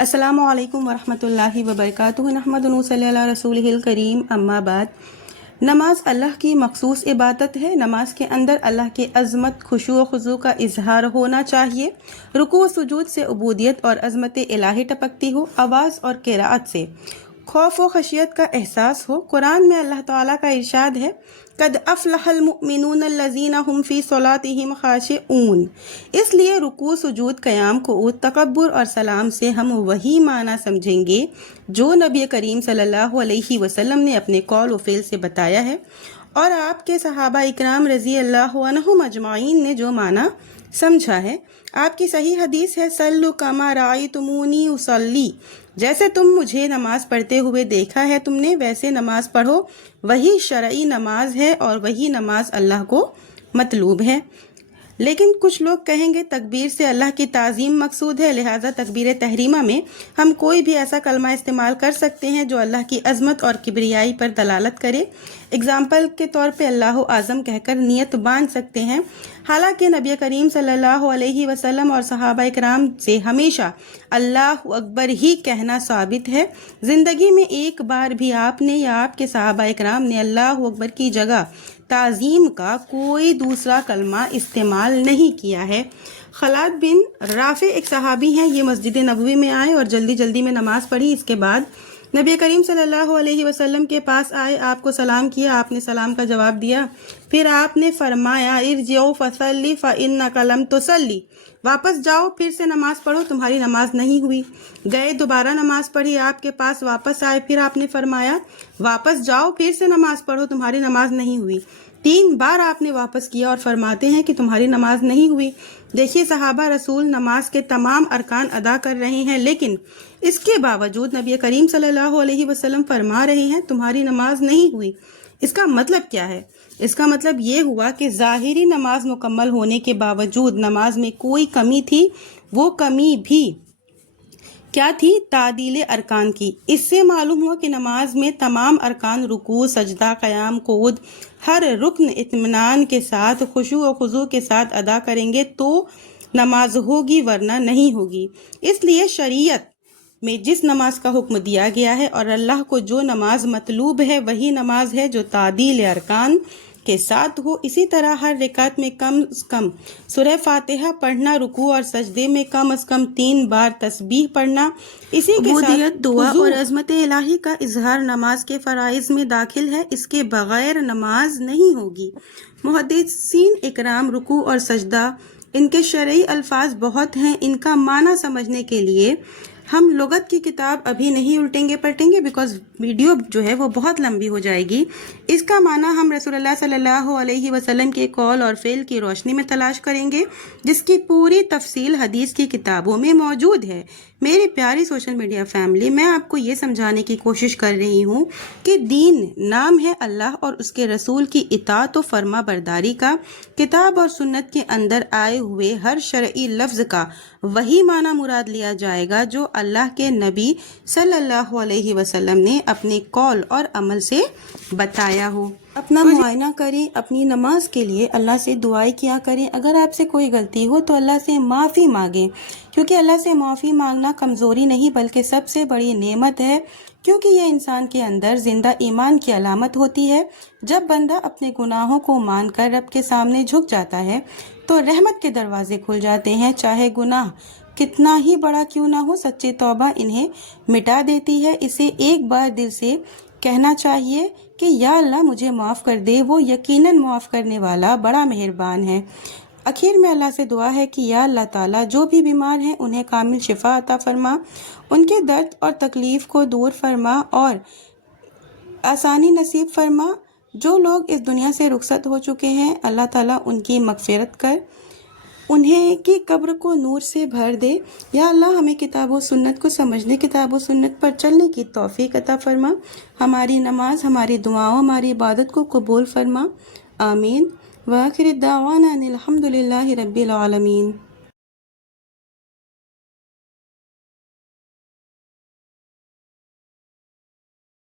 السلام علیکم ورحمۃ اللہ وبرکاتہ۔ نحمد و صلی اللہ رسول الکریم، اما بعد۔ نماز اللہ کی مخصوص عبادت ہے۔ نماز کے اندر اللہ کی عظمت، خشوع و خضوع کا اظہار ہونا چاہیے۔ رکوع و سجود سے عبودیت اور عظمت الہی ٹپکتی ہو، آواز اور قرأت سے خوف و خشیت کا احساس ہو۔ قرآن میں اللہ تعالیٰ کا ارشاد ہے، قد افلح المؤمنون الذین هم فی صلاتهم خاشعون۔ اس لیے رکوع، سجود، قیام، قعود، تکبر اور سلام سے ہم وہی معنی سمجھیں گے جو نبی کریم صلی اللہ علیہ وسلم نے اپنے قول و فعل سے بتایا ہے، اور آپ کے صحابہ اکرام رضی اللہ عنہم اجمعین نے جو معنی سمجھا ہے۔ آپ کی صحیح حدیث ہے، صلوا کما رأیتمونی اصلی، جیسے تم مجھے نماز پڑھتے ہوئے دیکھا ہے تم نے، ویسے نماز پڑھو۔ وہی شرعی نماز ہے اور وہی نماز اللہ کو مطلوب ہے۔ لیکن کچھ لوگ کہیں گے تکبیر سے اللہ کی تعظیم مقصود ہے، لہٰذا تکبیر تحریمہ میں ہم کوئی بھی ایسا کلمہ استعمال کر سکتے ہیں جو اللہ کی عظمت اور کبریائی پر دلالت کرے۔ اگزامپل کے طور پہ اللہ اعظم کہہ کر نیت باندھ سکتے ہیں، حالانکہ نبی کریم صلی اللہ علیہ وسلم اور صحابہ اکرام سے ہمیشہ اللہ اکبر ہی کہنا ثابت ہے۔ زندگی میں ایک بار بھی آپ نے یا آپ کے صحابہ اکرام نے اللہ اکبر کی جگہ تعظیم کا کوئی دوسرا کلمہ استعمال نہیں کیا ہے۔ خلاد بن رافع ایک صحابی ہیں، یہ مسجد نبوی میں آئے اور جلدی میں نماز پڑھی۔ اس کے بعد نبی کریم صلی اللہ علیہ وسلم کے پاس آئے، آپ کو سلام کیا، آپ نے سلام کا جواب دیا، پھر آپ نے فرمایا ارجعوا فصلی فإنک لم تصلی، واپس جاؤ پھر سے نماز پڑھو، تمہاری نماز نہیں ہوئی۔ گئے، دوبارہ نماز پڑھی، آپ کے پاس واپس آئے، پھر آپ نے فرمایا واپس جاؤ پھر سے نماز پڑھو، تمہاری نماز نہیں ہوئی۔ 3 بار آپ نے واپس کیا اور فرماتے ہیں کہ تمہاری نماز نہیں ہوئی۔ دیکھیے، صحابہ رسول نماز کے تمام ارکان ادا کر رہے ہیں، لیکن اس کے باوجود نبی کریم صلی اللہ علیہ وسلم فرما رہے ہیں تمہاری نماز نہیں ہوئی۔ اس کا مطلب کیا ہے؟ اس کا مطلب یہ ہوا کہ ظاہری نماز مکمل ہونے کے باوجود نماز میں کوئی کمی تھی، وہ کمی بھی کیا تھی؟ تعدیل ارکان کی۔ اس سے معلوم ہوا کہ نماز میں تمام ارکان، رکوع، سجدہ، قیام، قعود، ہر رکن اطمینان کے ساتھ، خشوع و خضوع کے ساتھ ادا کریں گے تو نماز ہوگی، ورنہ نہیں ہوگی۔ اس لیے شریعت میں جس نماز کا حکم دیا گیا ہے اور اللہ کو جو نماز مطلوب ہے وہی نماز ہے جو تعدیل ارکان کے ساتھ ہو۔ اسی طرح ہر رکعت میں کم از کم سورہ فاتحہ پڑھنا، رکوع اور سجدے میں کم از کم 3 بار تسبیح پڑھنا، اسی کے ساتھ عبودیت، دعا اور عظمت الہی کا اظہار نماز کے فرائض میں داخل ہے۔ اس کے بغیر نماز نہیں ہوگی۔ محدثین اکرام رکوع اور سجدہ، ان کے شرعی الفاظ بہت ہیں، ان کا معنی سمجھنے کے لیے ہم لغت کی کتاب ابھی نہیں الٹیں گے پلٹیں گے، بیکاز ویڈیو جو ہے وہ بہت لمبی ہو جائے گی۔ اس کا معنی ہم رسول اللہ صلی اللہ علیہ وسلم کے قول اور فعل کی روشنی میں تلاش کریں گے، جس کی پوری تفصیل حدیث کی کتابوں میں موجود ہے۔ میری پیاری سوشل میڈیا فیملی، میں آپ کو یہ سمجھانے کی کوشش کر رہی ہوں کہ دین نام ہے اللہ اور اس کے رسول کی اطاعت و فرما برداری کا۔ کتاب اور سنت کے اندر آئے ہوئے ہر شرعی لفظ کا وہی معنی مراد لیا جائے گا جو اللہ کے نبی صلی اللہ علیہ وسلم نے اپنے قول اور عمل سے بتایا ہو۔ اپنا معائنہ کریں، اپنی نماز کے لیے اللہ سے دعائیں کیا کریں۔ اگر آپ سے کوئی غلطی ہو تو اللہ سے معافی مانگیں، کیونکہ اللہ سے معافی مانگنا کمزوری نہیں بلکہ سب سے بڑی نعمت ہے، کیونکہ یہ انسان کے اندر زندہ ایمان کی علامت ہوتی ہے۔ جب بندہ اپنے گناہوں کو مان کر رب کے سامنے جھک جاتا ہے تو رحمت کے دروازے کھل جاتے ہیں، چاہے گناہ کتنا ہی بڑا کیوں نہ ہو۔ سچی توبہ انہیں مٹا دیتی ہے۔ اسے ایک بار دل سے کہنا چاہیے کہ یا اللہ مجھے معاف کر دے، وہ یقیناً معاف کرنے والا بڑا مہربان ہے۔ آخر میں اللہ سے دعا ہے کہ یا اللہ تعالیٰ جو بھی بیمار ہیں انہیں کامل شفا عطا فرما، ان کے درد اور تکلیف کو دور فرما اور آسانی نصیب فرما۔ جو لوگ اس دنیا سے رخصت ہو چکے ہیں اللہ تعالیٰ ان کی مغفرت کر، انہیں کی قبر کو نور سے بھر دے۔ یا اللہ ہمیں کتاب و سنت کو سمجھنے، کتاب و سنت پر چلنے کی توفیق عطا فرما۔ ہماری نماز، ہماری دعاؤں، ہماری عبادت کو قبول فرما، آمین۔ وآخر دعوانا ان الحمد للہ رب العالمین۔